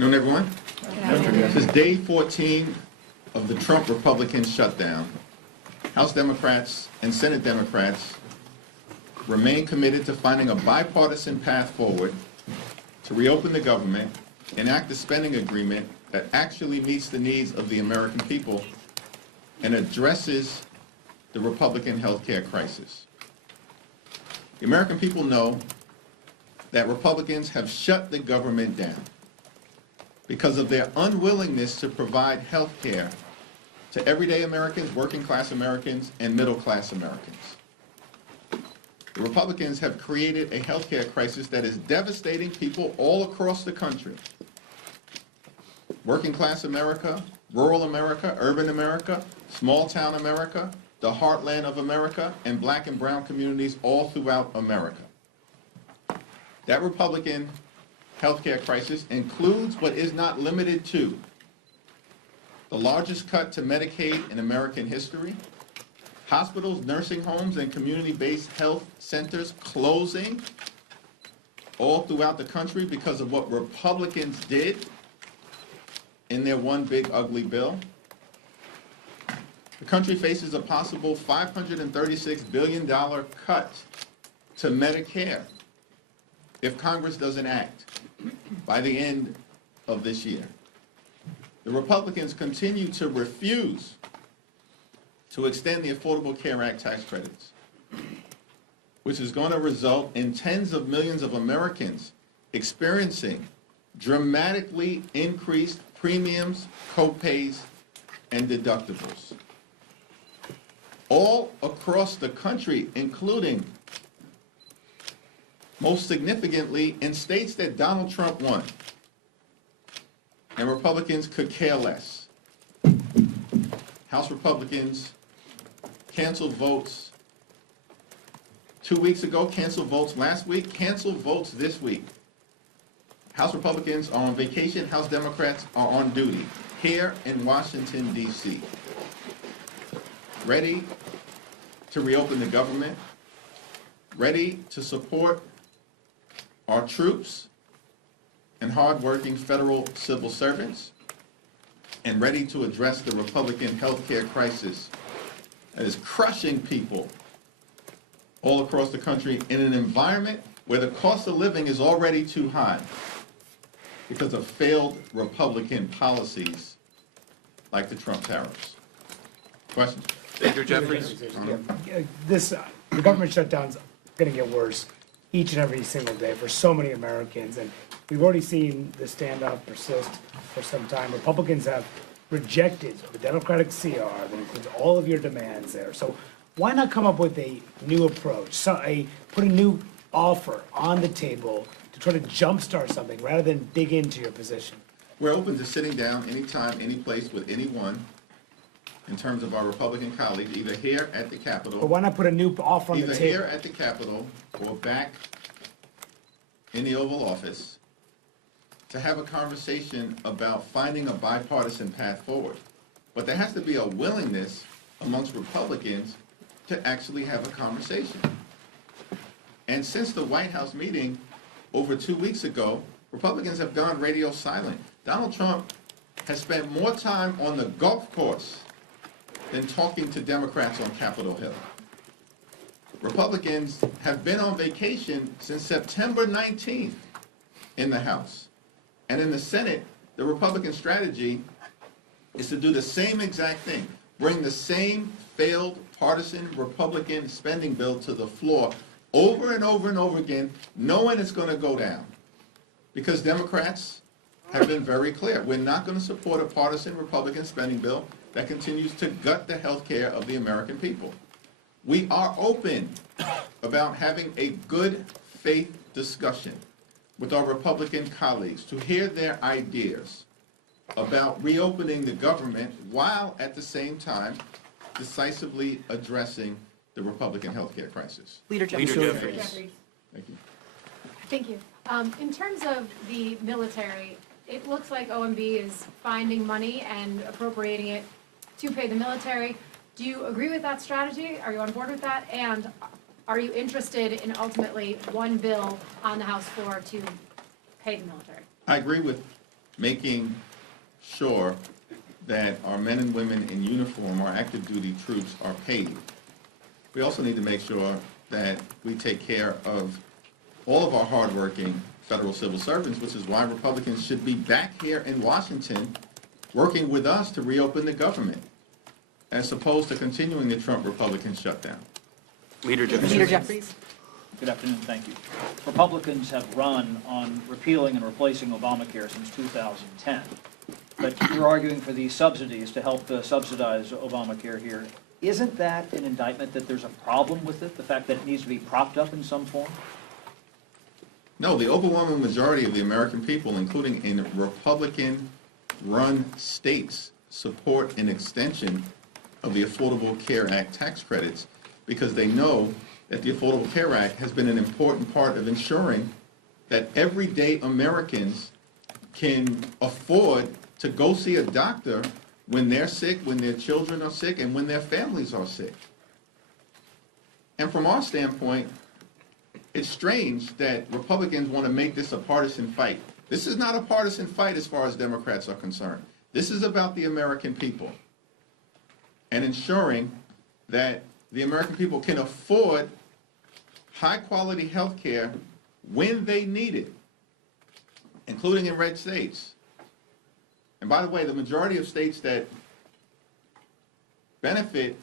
Afternoon, everyone. This is day 14 of the Trump Republican shutdown. House Democrats and Senate Democrats remain committed to finding a bipartisan path forward to reopen the government, enact a spending agreement that actually meets the needs of the American people and addresses the Republican health care crisis. The American people know that Republicans have shut the government down because of their unwillingness to provide health care to everyday Americans, working class Americans, and middle class Americans. The Republicans have created a health care crisis that is devastating people all across the country. Working class America, rural America, urban America, small town America, the heartland of America, and black and brown communities all throughout America. That Republican healthcare crisis includes, but is not limited to, the largest cut to Medicaid in American history, hospitals, nursing homes, and community-based health centers closing all throughout the country because of what Republicans did in their one big ugly bill. The country faces a possible $536 billion cut to Medicare if Congress doesn't act by the end of this year. The Republicans continue to refuse to extend the Affordable Care Act tax credits, which is going to result in tens of millions of Americans experiencing dramatically increased premiums, co-pays, and deductibles. All across the country, including, most significantly, in states that Donald Trump won, and Republicans could care less. House Republicans canceled votes 2 weeks ago, canceled votes last week, canceled votes this week. House Republicans are on vacation, House Democrats are on duty here in Washington, D.C., ready to reopen the government, ready to support our troops and hardworking federal civil servants, and ready to address the Republican health care crisis that is crushing people all across the country in an environment where the cost of living is already too high because of failed Republican policies like the Trump tariffs. Questions? Senator Jeffries. The government shutdown's going to get worse each and every single day for so many Americans, and we've already seen the standoff persist for some time. Republicans have rejected the Democratic CR that includes all of your demands there. So why not come up with a new approach, put a new offer on the table to try to jumpstart something rather than dig into your position? We're open to sitting down anytime, any place with anyone in terms of our Republican colleagues, either here at the Capitol. But why not put a new offer on the Either table? here at the Capitol or back in the Oval Office to have a conversation about finding a bipartisan path forward. But there has to be a willingness amongst Republicans to actually have a conversation. And since the White House meeting over 2 weeks ago, Republicans have gone radio silent. Donald Trump has spent more time on the golf course than talking to Democrats on Capitol Hill. Republicans have been on vacation since September 19th in the House. And in the Senate, the Republican strategy is to do the same exact thing, bring the same failed partisan Republican spending bill to the floor over and over and over again, knowing it's going to go down. Because Democrats have been very clear. We're not going to support a partisan Republican spending bill that continues to gut the health care of the American people. We are open about having a good faith discussion with our Republican colleagues to hear their ideas about reopening the government while at the same time decisively addressing the Republican health care crisis. Leader Jeffries. Thank you. Thank you. In terms of the military, it looks like OMB is finding money and appropriating it to pay the military. Do you agree with that strategy? Are you on board with that? And are you interested in ultimately one bill on the House floor to pay the military? I agree with making sure that our men and women in uniform, our active duty troops, are paid. We also need to make sure that we take care of all of our hardworking federal civil servants, which is why Republicans should be back here in Washington working with us to reopen the government, as opposed to continuing the Trump Republican shutdown. Leader Jeffries. Leader Jeffries. Good afternoon, thank you. Republicans have run on repealing and replacing Obamacare since 2010. But you're arguing for these subsidies to help subsidize Obamacare here. Isn't that an indictment that there's a problem with it, the fact that it needs to be propped up in some form? No, the overwhelming majority of the American people, including in Republican-run states, support an extension of the Affordable Care Act tax credits because they know that the Affordable Care Act has been an important part of ensuring that everyday Americans can afford to go see a doctor when they're sick, when their children are sick, and when their families are sick. And from our standpoint, it's strange that Republicans want to make this a partisan fight. This is not a partisan fight as far as Democrats are concerned. This is about the American people and ensuring that the American people can afford high-quality health care when they need it, including in red states. And by the way, the majority of states that benefit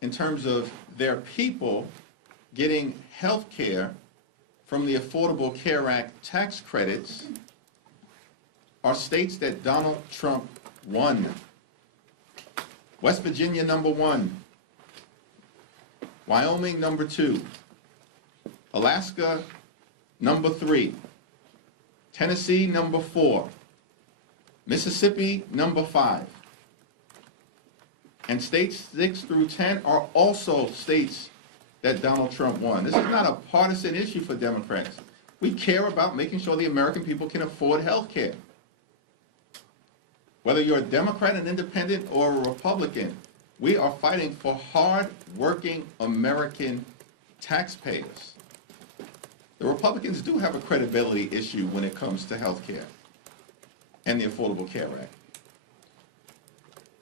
in terms of their people getting health care from the Affordable Care Act tax credits are states that Donald Trump won. West Virginia, number 1. Wyoming, number 2. Alaska, number 3. Tennessee, number 4. Mississippi, number 5. And states 6 through 10 are also states that Donald Trump won. This is not a partisan issue for Democrats. We care about making sure the American people can afford health care. Whether you're a Democrat, an independent, or a Republican, we are fighting for hard-working American taxpayers. The Republicans do have a credibility issue when it comes to health care and the Affordable Care Act.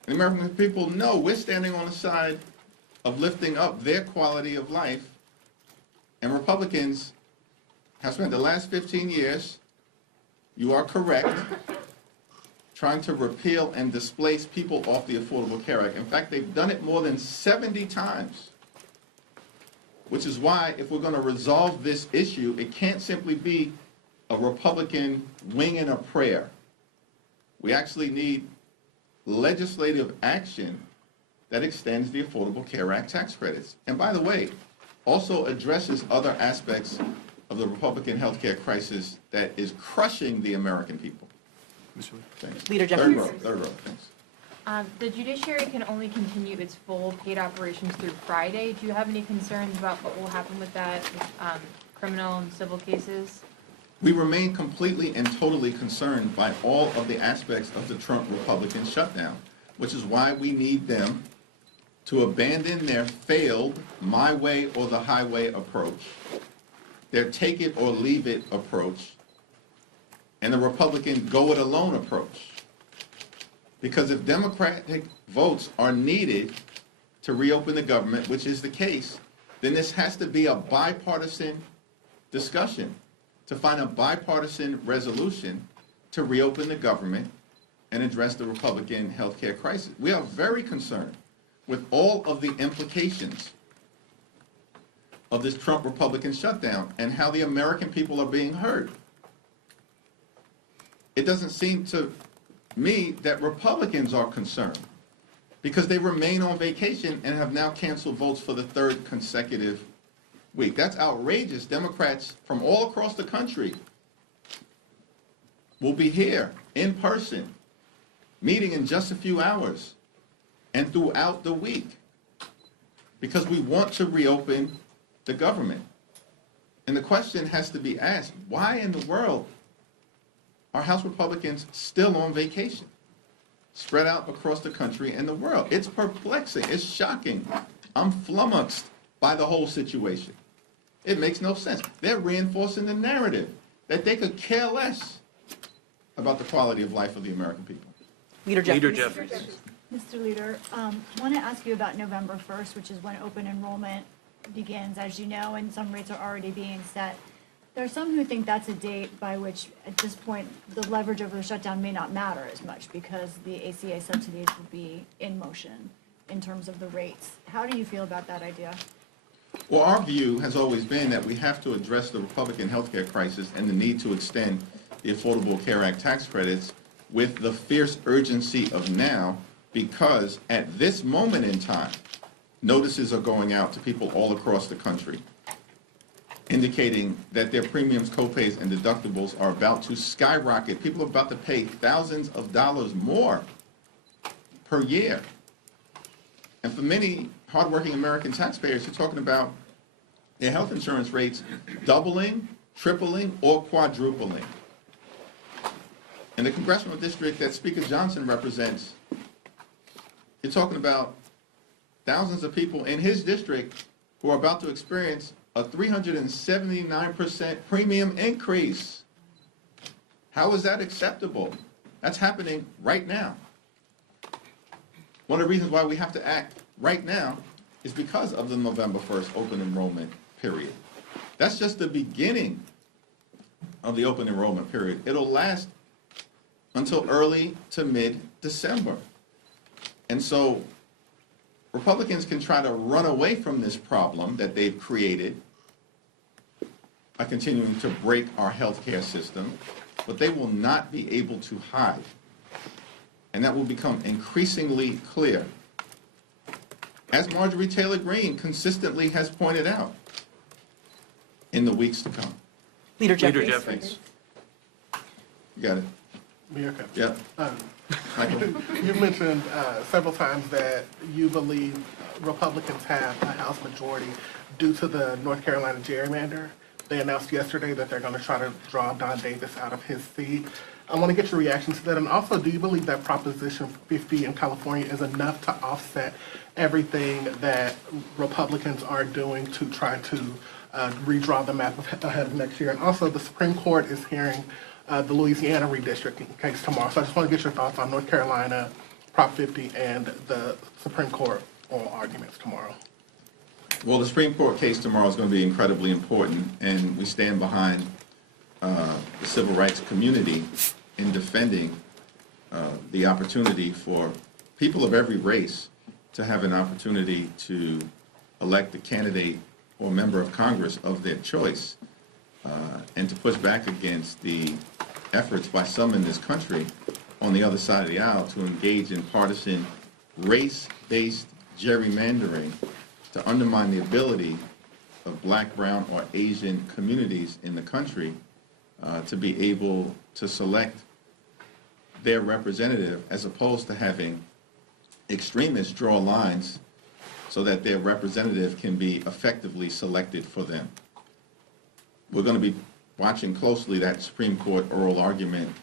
The American people know we're standing on the side of lifting up their quality of life, and Republicans have spent the last 15 years, you are correct, trying to repeal and displace people off the Affordable Care Act. In fact, they've done it more than 70 times, which is why if we're going to resolve this issue, it can't simply be a Republican winging a prayer. We actually need legislative action that extends the Affordable Care Act tax credits. And by the way, also addresses other aspects of the Republican healthcare crisis that is crushing the American people. Thanks. Leader Third Jeffries. row, thanks. The judiciary can only continue its full paid operations through Friday. Do you have any concerns about what will happen with that, with criminal and civil cases? We remain completely and totally concerned by all of the aspects of the Trump Republican shutdown, which is why we need them to abandon their failed my way or the highway approach, their take it or leave it approach, and the Republican go it alone approach. Because if Democratic votes are needed to reopen the government, which is the case, then this has to be a bipartisan discussion to find a bipartisan resolution to reopen the government and address the Republican healthcare crisis. We are very concerned with all of the implications of this Trump Republican shutdown and how the American people are being hurt. It doesn't seem to me that Republicans are concerned because they remain on vacation and have now canceled votes for the 3rd consecutive week. That's outrageous. Democrats from all across the country will be here in person, meeting in just a few hours and throughout the week because we want to reopen the government. And the question has to be asked, why in the world are House Republicans still on vacation, spread out across the country and the world? It's perplexing. It's shocking. I'm flummoxed by the whole situation. It makes no sense. They're reinforcing the narrative that they could care less about the quality of life of the American people. Leader Leader Jeffries. Jeffries. Mr. Leader, want to ask you about November 1st, which is when open enrollment begins, as you know, and some rates are already being set. There are some who think that's a date by which, at this point, the leverage over the shutdown may not matter as much because the ACA subsidies will be in motion in terms of the rates. How do you feel about that idea? Well, our view has always been that we have to address the Republican healthcare crisis and the need to extend the Affordable Care Act tax credits with the fierce urgency of now, because at this moment in time, notices are going out to people all across the country indicating that their premiums, copays, and deductibles are about to skyrocket. People are about to pay thousands of dollars more per year. And for many hardworking American taxpayers, you're talking about their health insurance rates doubling, tripling, or quadrupling. In the congressional district that Speaker Johnson represents, you're talking about thousands of people in his district who are about to experience a 379% premium increase. How is that acceptable? That's happening right now. One of the reasons why we have to act right now is because of the November 1st open enrollment period. That's just the beginning of the open enrollment period. It'll last until early to mid-December. And so Republicans can try to run away from this problem that they've created by continuing to break our healthcare system, but they will not be able to hide. And that will become increasingly clear, as Marjorie Taylor Greene consistently has pointed out, in the weeks to come. Leader Leader Jeffries. Jeffries. You got it? Mayor Cook. Yeah. Michael? You've mentioned several times that you believe Republicans have a House majority due to the North Carolina gerrymander. They announced yesterday that they're going to try to draw Don Davis out of his seat. I want to get your reaction to that. And also, do you believe that Proposition 50 in California is enough to offset everything that Republicans are doing to try to redraw the map ahead of next year? And also, the Supreme Court is hearing the Louisiana redistricting case tomorrow. So I just want to get your thoughts on North Carolina, Prop 50, and the Supreme Court oral arguments tomorrow. Well, the Supreme Court case tomorrow is going to be incredibly important, and we stand behind the civil rights community in defending the opportunity for people of every race to have an opportunity to elect a candidate or member of Congress of their choice, and to push back against the efforts by some in this country on the other side of the aisle to engage in partisan race-based gerrymandering to undermine the ability of Black, brown, or Asian communities in the country to be able to select their representative, as opposed to having extremists draw lines so that their representative can be effectively selected for them. We're going to be watching closely that Supreme Court oral argument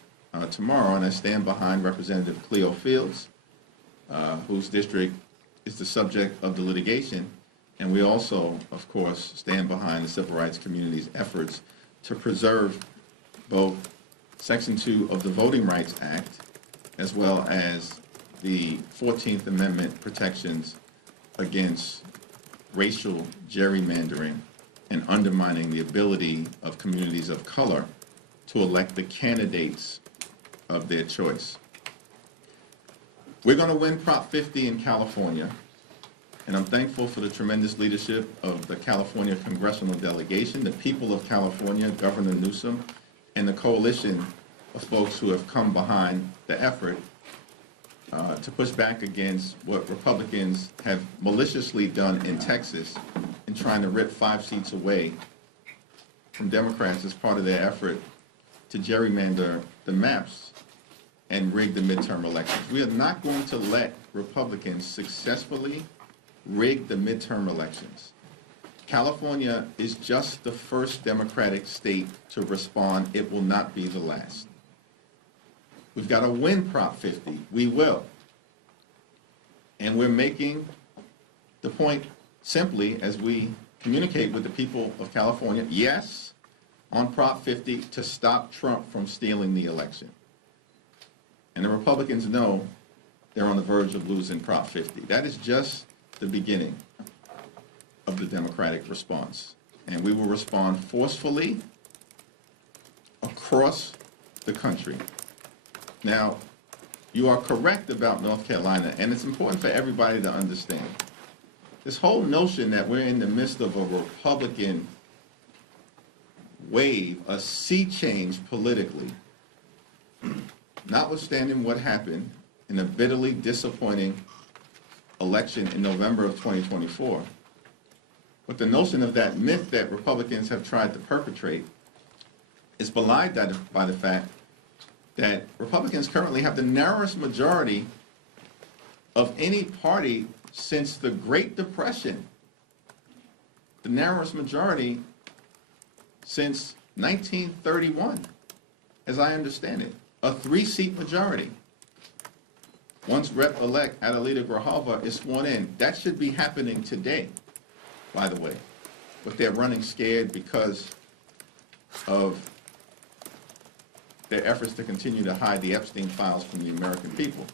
tomorrow, and I stand behind Representative Cleo Fields, whose district is the subject of the litigation, and we also, of course, stand behind the civil rights community's efforts to preserve both Section 2 of the Voting Rights Act, as well as the 14th Amendment protections against racial gerrymandering and undermining the ability of communities of color to elect the candidates of their choice. We're going to win Prop 50 in California, and I'm thankful for the tremendous leadership of the California congressional delegation, the people of California, Governor Newsom, and the coalition of folks who have come behind the effort to push back against what Republicans have maliciously done in Texas in trying to rip 5 seats away from Democrats as part of their effort to gerrymander the maps and rig the midterm elections. We are not going to let Republicans successfully rig the midterm elections. California is just the first Democratic state to respond. It will not be the last. We've got to win Prop 50. We will. And we're making the point simply as we communicate with the people of California, yes, on Prop 50 to stop Trump from stealing the election. And the Republicans know they're on the verge of losing Prop 50. That is just the beginning of the Democratic response. And we will respond forcefully across the country. Now, you are correct about North Carolina, and it's important for everybody to understand. This whole notion that we're in the midst of a Republican wave, a sea change politically, notwithstanding what happened in a bitterly disappointing election in November of 2024, but the notion of that myth that Republicans have tried to perpetrate is belied by the fact that Republicans currently have the narrowest majority of any party since the Great Depression. The narrowest majority since 1931, as I understand it. A 3-seat majority. Once Rep-elect Adelita Grijalva is sworn in, that should be happening today, by the way. But they're running scared because of their efforts to continue to hide the Epstein files from the American people.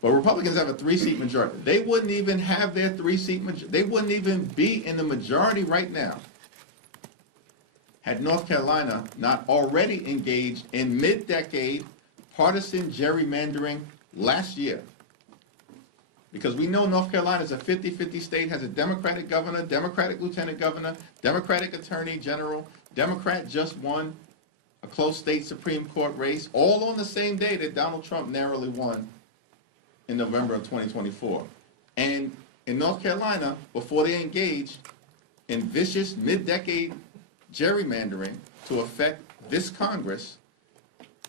But Republicans have a 3-seat majority. They wouldn't even have their 3-seat majority. They wouldn't even be in the majority right now had North Carolina not already engaged in mid-decade partisan gerrymandering last year. Because we know North Carolina is a 50-50 state, has a Democratic governor, Democratic lieutenant governor, Democratic attorney general, Democrat just won a close state Supreme Court race, all on the same day that Donald Trump narrowly won in November of 2024. And in North Carolina, before they engaged in vicious mid-decade gerrymandering to affect this Congress,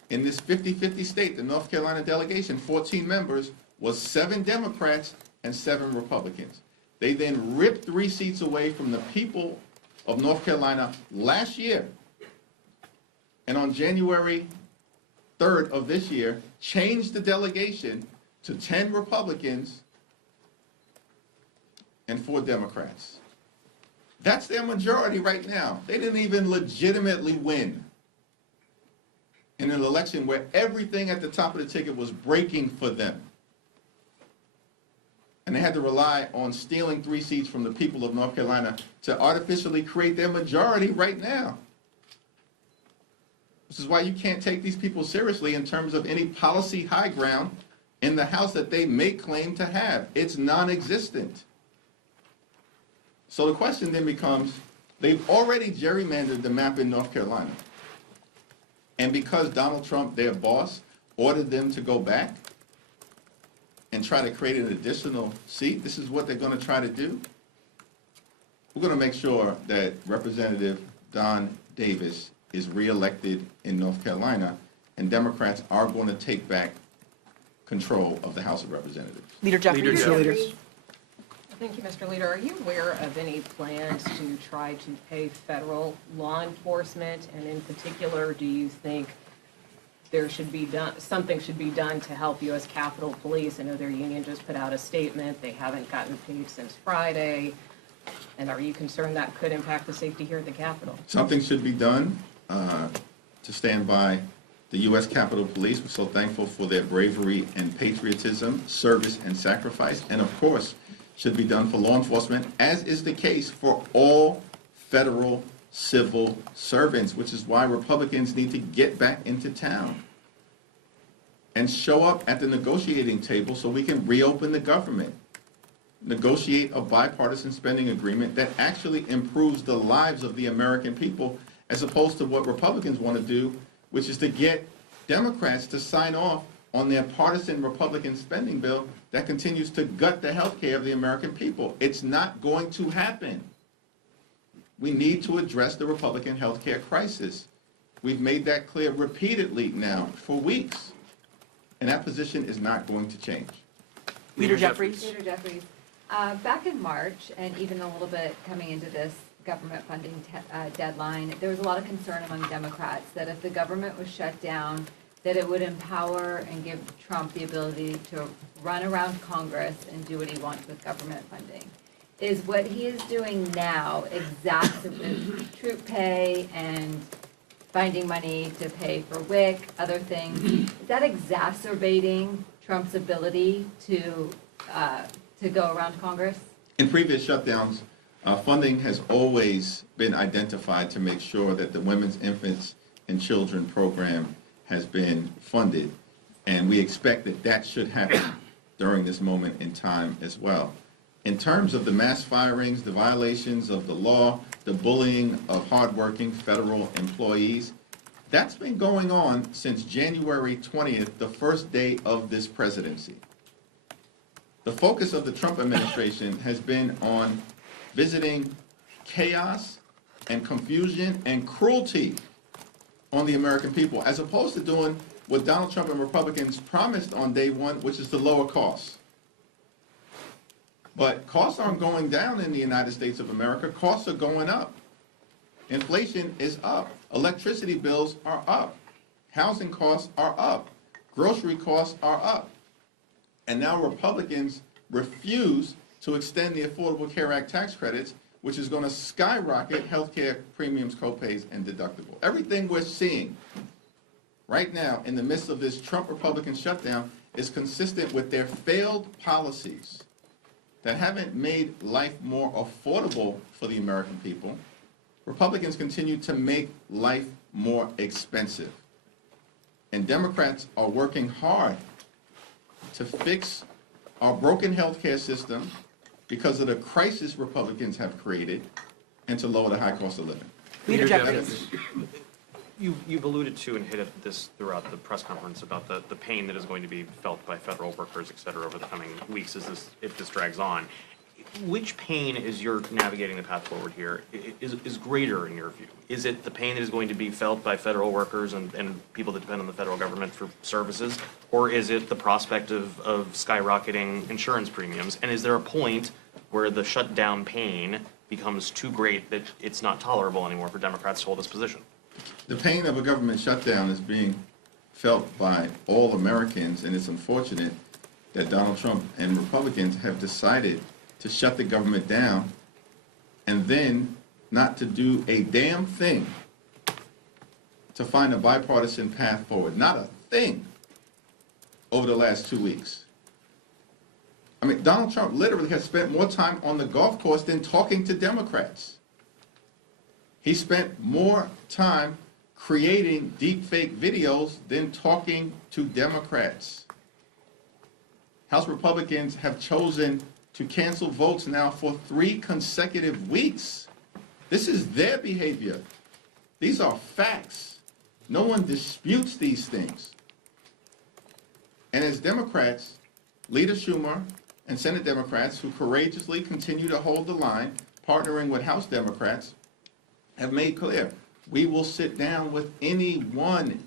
in this 50-50 state, the North Carolina delegation, 14 members, was 7 Democrats and 7 Republicans. They then ripped 3 seats away from the people of North Carolina last year. And on January 3rd of this year, changed the delegation to 10 Republicans and 4 Democrats. That's their majority right now. They didn't even legitimately win in an election where everything at the top of the ticket was breaking for them. And they had to rely on stealing 3 seats from the people of North Carolina to artificially create their majority right now. This is why you can't take these people seriously in terms of any policy high ground in the House that they may claim to have. It's non-existent. So the question then becomes, they've already gerrymandered the map in North Carolina. And because Donald Trump, their boss, ordered them to go back and try to create an additional seat, this is what they're going to try to do. We're going to make sure that Representative Don Davis is reelected in North Carolina, and Democrats are going to take back control of the House of Representatives. Leader Jeffries. Thank you, Mr. Leader. Are you aware of any plans to try to pay federal law enforcement? And in particular, do you think there should be something should be done to help U.S. Capitol Police? I know their union just put out a statement. They haven't gotten paid since Friday. And are you concerned that could impact the safety here at the Capitol? Something should be done to stand by the U.S. Capitol Police. We're so thankful for their bravery and patriotism, service and sacrifice, and of course, should be done for law enforcement, as is the case for all federal civil servants, which is why Republicans need to get back into town and show up at the negotiating table so we can reopen the government, negotiate a bipartisan spending agreement that actually improves the lives of the American people, as opposed to what Republicans want to do, which is to get Democrats to sign off on their partisan Republican spending bill that continues to gut the health care of the American people. It's not going to happen. We need to address the Republican health care crisis. We've made that clear repeatedly now for weeks, and that position is not going to change. Leader Jeffries. Leader Jeffries, back in March, and even a little bit coming into this government funding deadline, there was a lot of concern among Democrats that if the government was shut down, that it would empower and give Trump the ability to run around Congress and do what he wants with government funding. Is what he is doing now exactly with troop pay and finding money to pay for WIC, other things. Is that exacerbating Trump's ability to go around Congress? In previous shutdowns, funding has always been identified to make sure that the Women's, Infants, and Children program has been funded. And we expect that that should happen during this moment in time as well. In terms of the mass firings, the violations of the law, the bullying of hardworking federal employees, that's been going on since January 20th, the first day of this presidency. The focus of the Trump administration has been on visiting chaos and confusion and cruelty on the American people, as opposed to doing what Donald Trump and Republicans promised on day one, which is to lower costs. But costs aren't going down in the United States of America. Costs are going up. Inflation is up. Electricity bills are up. Housing costs are up. Grocery costs are up. And now Republicans refuse to extend the Affordable Care Act tax credits, which is going to skyrocket healthcare premiums, copays, and deductible. Everything we're seeing right now in the midst of this Trump Republican shutdown is consistent with their failed policies that haven't made life more affordable for the American people. Republicans continue to make life more expensive. And Democrats are working hard to fix our broken healthcare system because of the crisis Republicans have created and to lower the high cost of living. Leader Jeffries. You've alluded to and hit at this throughout the press conference about the pain that is going to be felt by federal workers, et cetera, over the coming weeks if this drags on. Which pain, as you're navigating the path forward here, is greater in your view? Is it the pain that is going to be felt by federal workers and people that depend on the federal government for services? Or is it the prospect of skyrocketing insurance premiums? And is there a point where the shutdown pain becomes too great that it's not tolerable anymore for Democrats to hold this position? The pain of a government shutdown is being felt by all Americans, and it's unfortunate that Donald Trump and Republicans have decided to shut the government down and then not to do a damn thing to find a bipartisan path forward. Not a thing over the last 2 weeks. I mean, Donald Trump literally has spent more time on the golf course than talking to Democrats. He spent more time creating deepfake videos than talking to Democrats. House Republicans have chosen to cancel votes now for 3 consecutive weeks. This is their behavior. These are facts. No one disputes these things. And as Democrats, Leader Schumer and Senate Democrats who courageously continue to hold the line, partnering with House Democrats, have made clear, we will sit down with anyone,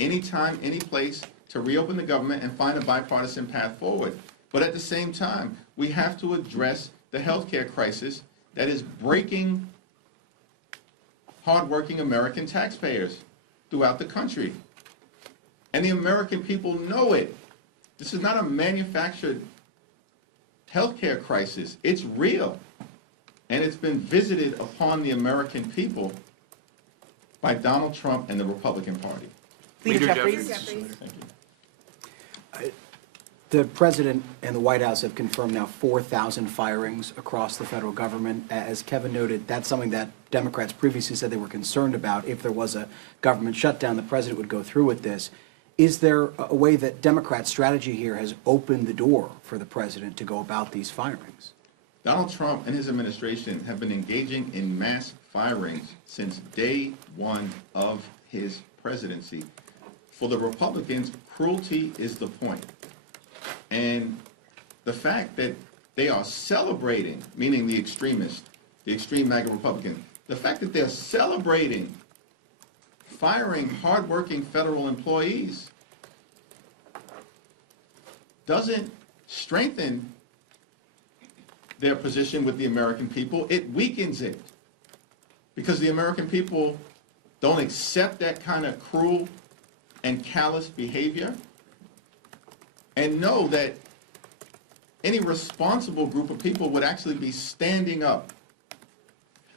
anytime, any place to reopen the government and find a bipartisan path forward. But at the same time, we have to address the healthcare crisis that is breaking hardworking American taxpayers throughout the country. And the American people know it. This is not a manufactured healthcare crisis. It's real. And it's been visited upon the American people by Donald Trump and the Republican Party. Leader Jeffries. The President and the White House have confirmed now 4,000 firings across the federal government. As Kevin noted, that's something that Democrats previously said they were concerned about. If there was a government shutdown, the President would go through with this. Is there a way that Democrats' strategy here has opened the door for the President to go about these firings? Donald Trump and his administration have been engaging in mass firings since day one of his presidency. For the Republicans, cruelty is the point. And the fact that they are celebrating, meaning the extremists, the extreme MAGA Republicans, the fact that they're celebrating firing hardworking federal employees doesn't strengthen their position with the American people. It weakens it because the American people don't accept that kind of cruel and callous behavior and know that any responsible group of people would actually be standing up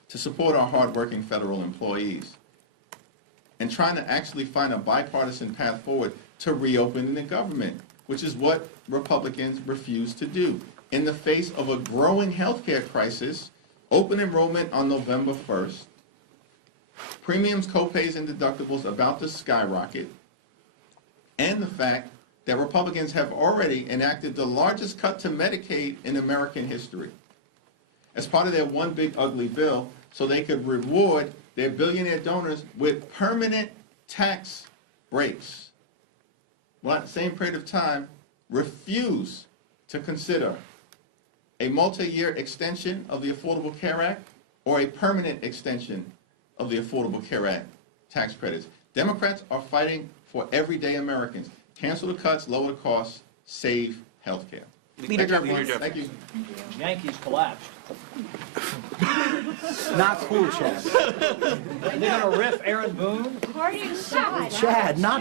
to support our hardworking federal employees. and trying to actually find a bipartisan path forward to reopening the government, which is what Republicans refuse to do. In the face of a growing healthcare crisis, open enrollment on November 1st, premiums, copays, and deductibles about to skyrocket, and the fact that Republicans have already enacted the largest cut to Medicaid in American history as part of their one big ugly bill, so they could reward their billionaire donors with permanent tax breaks. Well, at the same period of time, refuse to consider a multi-year extension of the Affordable Care Act or a permanent extension of the Affordable Care Act tax credits. Democrats are fighting for everyday Americans. Cancel the cuts, lower the costs, save health care. Leader Jeffries. Thank you. Yankees collapsed. Not cool, Chad. Are they gonna riff Aaron Boone? Party shot. Chad, not